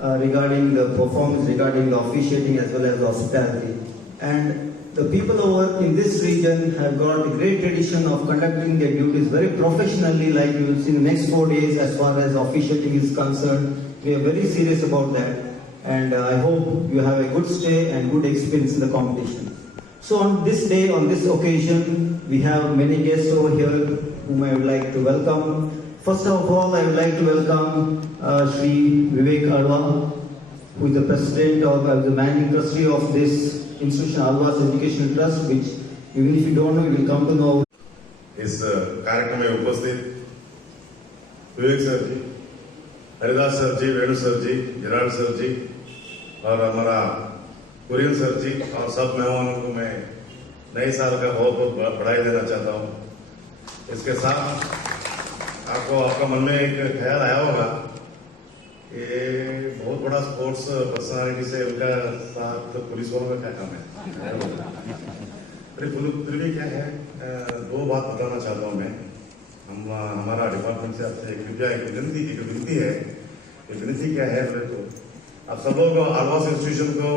regarding the performance, regarding the officiating as well as the hospitality. And the people over in this region have got a great tradition of conducting their duties very professionally, like you will see in the next 4 days as far as officiating is concerned. We are very serious about that. And I hope you have a good stay and good experience in the competition. So on this day, on this occasion, we have many guests over here whom I would like to welcome. First of all, I would like to welcome Shri Vivek Adwa, who is the president of the managing trustee of this institution, Alvas Educational Trust, which even if you don't know, you will come to know. इस कार्यक्रम में उपस्थित विवेक sir जी, Haridas sir जी, वेणु sir जी, Gerard sir जी और हमारा Kurien sir जी और सब मेहमानों को मैं नए साल का बहुत बहुत बधाई देना चाहता हूँ। इसके साथ आपको आपका मन में एक ख्याल आया होगा, ये बहुत बड़ा स्पोर्ट्स पर्सनालिटी से उनका साथ पुलिस वालों का क्या काम है? फिर भी क्या है, दो बात बताना चाहता हूँ मैं। हमारा डिपार्टमेंट से आपसे एक विनती है। ये विनती क्या है बोले तो, आप सब लोग आलवास इंस्टीट्यूशन को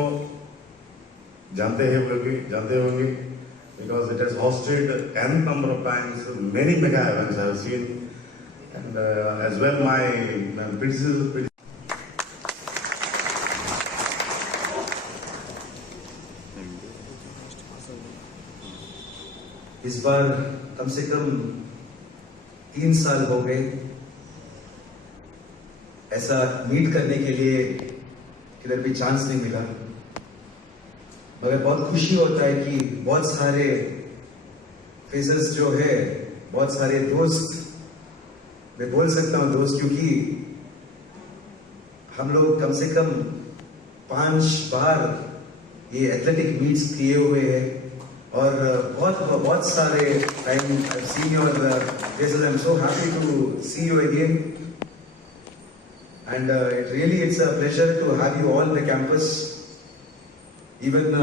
जानते होंगे because it has hosted n number of times many mega events I have seen, and as well my predecessor. इस बार कम से कम 3 साल हो गए ऐसा मीट करने के लिए किधर भी चांस नहीं मिला, मगर बहुत खुशी होता है कि बहुत सारे फेसेस जो है, बहुत सारे दोस्त, मैं बोल सकता हूं दोस्त, क्योंकि हम लोग कम से कम 5 बार ये एथलेटिक मीट्स किए हुए हैं और बहुत सारे time I've seen your faces. I'm so happy to see you again, and it's a pleasure to have you all in the campus. Even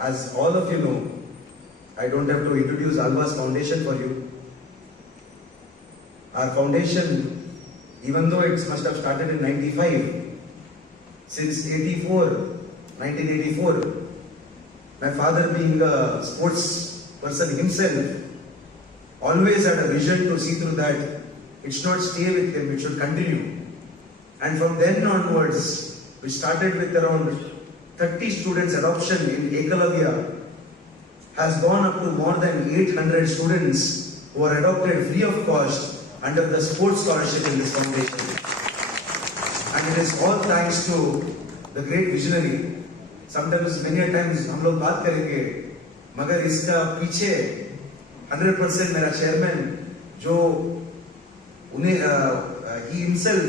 as all of you know, I don't have to introduce Alvas Foundation for you. Our foundation, even though it must have started in 95, since 1984, my father being a sports person himself, always had a vision to see through that it should not stay with him, it should continue. And from then onwards, we started with around 30 students adoption in Ekalavya, has gone up to more than 800 students who are adopted free of cost under the sports scholarship in this foundation. And it is all thanks to the great visionary. Sometimes, many a times, हम लोग बात करेंगे, मगर इसका पीछे 100% मेरा chairman जो उन्हें he himself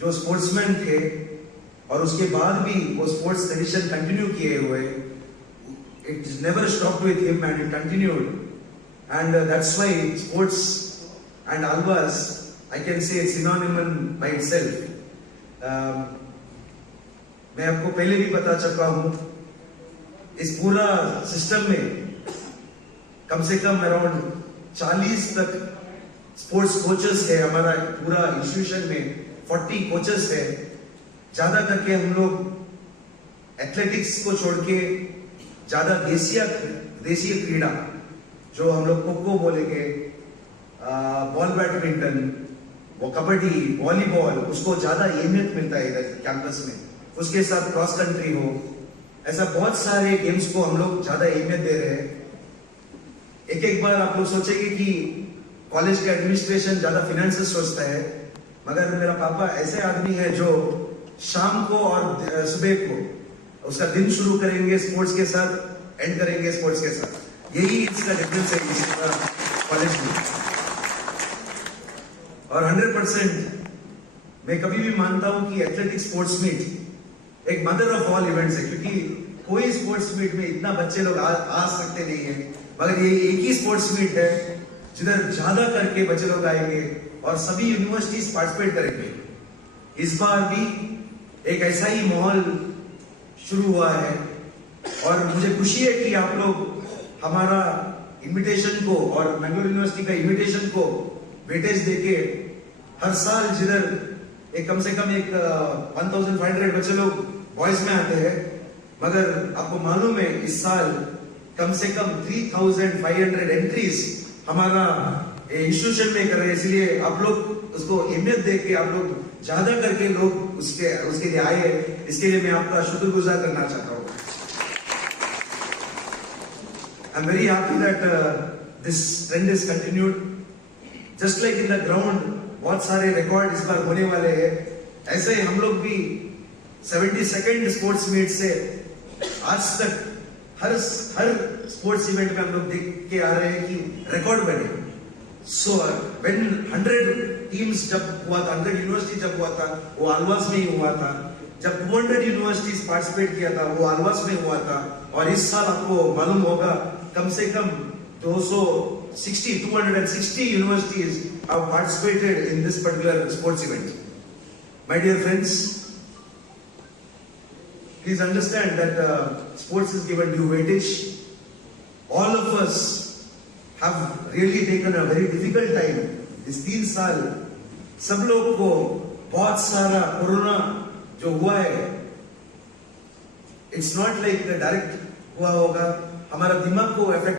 जो स्पोर्ट्समैन थे और उसके बाद भी वो स्पोर्ट्स ट्रेडिशन कंटिन्यू किए हुए, it never stopped with him and it continued, and that's why sports and Alvas, I can say it's synonymous by itself. मैं आपको पहले भी बता चुका हूं, इस पूरा सिस्टम में कम से कम अराउंड 40 तक स्पोर्ट्स कोचेस है। हमारा पूरा इंस्टीट्यूशन में 40 कोचेस है। ज्यादा करके हम लोग एथलेटिक्स को छोड़ के ज्यादा देसीय क्रीड़ा, जो हम लोग खो खो बोलेंगे, बॉल बैडमिंटन, वो कबड्डी, वॉलीबॉल, उसको ज्यादा अहमियत मिलता है इधर कैंपस में। उसके साथ क्रॉस कंट्री हो, ऐसा बहुत सारे गेम्स को हम लोग ज्यादा अहमियत दे रहे हैं। एक बार आप लोग सोचेंगे कि कॉलेज का एडमिनिस्ट्रेशन ज्यादा फाइनेंस सोचता है, मगर मेरा पापा ऐसे आदमी है जो शाम को और सुबह को उसका दिन शुरू करेंगे स्पोर्ट्स के साथ, एंड करेंगे स्पोर्ट्स के साथ। यही इसका डिफरेंस है इस कॉलेज में। और 100% मैं कभी भी मानता हूं कि एथलेटिक स्पोर्ट्स मीट एक मदर ऑफ ऑल इवेंट्स है, क्योंकि कोई स्पोर्ट्स मीट में इतना बच्चे लोग आ सकते नहीं है, मगर ये एक ही स्पोर्ट्स मीट है जिधर ज्यादा करके बच्चे लोग आएंगे और सभी यूनिवर्सिटीज पार्टिसिपेट करेंगे। इस बार भी एक ऐसा ही माहौल शुरू हुआ है और मुझे खुशी है कि आप लोग हमारा इनविटेशन को और मैंगलोर यूनिवर्सिटी का इनविटेशन को वेटेज देके हर साल जिधर एक कम से कम एक 1500 बच्चे लोग बॉयज में आते हैं, मगर आपको मालूम है इस साल कम से कम 3500 एंट्रीज हमारा इंस्टीट्यूशन में कर रहे हैं। इसलिए आप लोग उसको अहमियत दे के आप लोग ज्यादा करके लोग उसके लिए आए, इसके लिए मैं आपका शुक्रगुजार करना चाहता हूँ। I am very happy that this trend is continued. Just like in the ground बहुत सारे रिकॉर्ड इस बार होने वाले हैं, ऐसे हम लोग भी 72nd स्पोर्ट्स मीट से आज तक हर स्पोर्ट्स इवेंट में हम लोग देख के आ रहे हैं कि रिकॉर्ड बने। सो व्हेन 100 टीम्स जब हुआ था, 100 यूनिवर्सिटी जब हुआ था, वो आलवास में ही हुआ था। जब 200 यूनिवर्सिटीज पार्टिसिपेट किया था, वो आलवास में हुआ था। और इस साल आपको मालूम होगा कम से कम 260 universities have participated in this particular sports event. My dear friends, please understand that sports is given due weightage. All of us have really taken a very difficult time. इस 3 साल सब लोग को बहुत सारा कोरोना जो हुआ है, इट्स नॉट लाइक डायरेक्ट हुआ होगा, हमारा दिमाग को इफेक्ट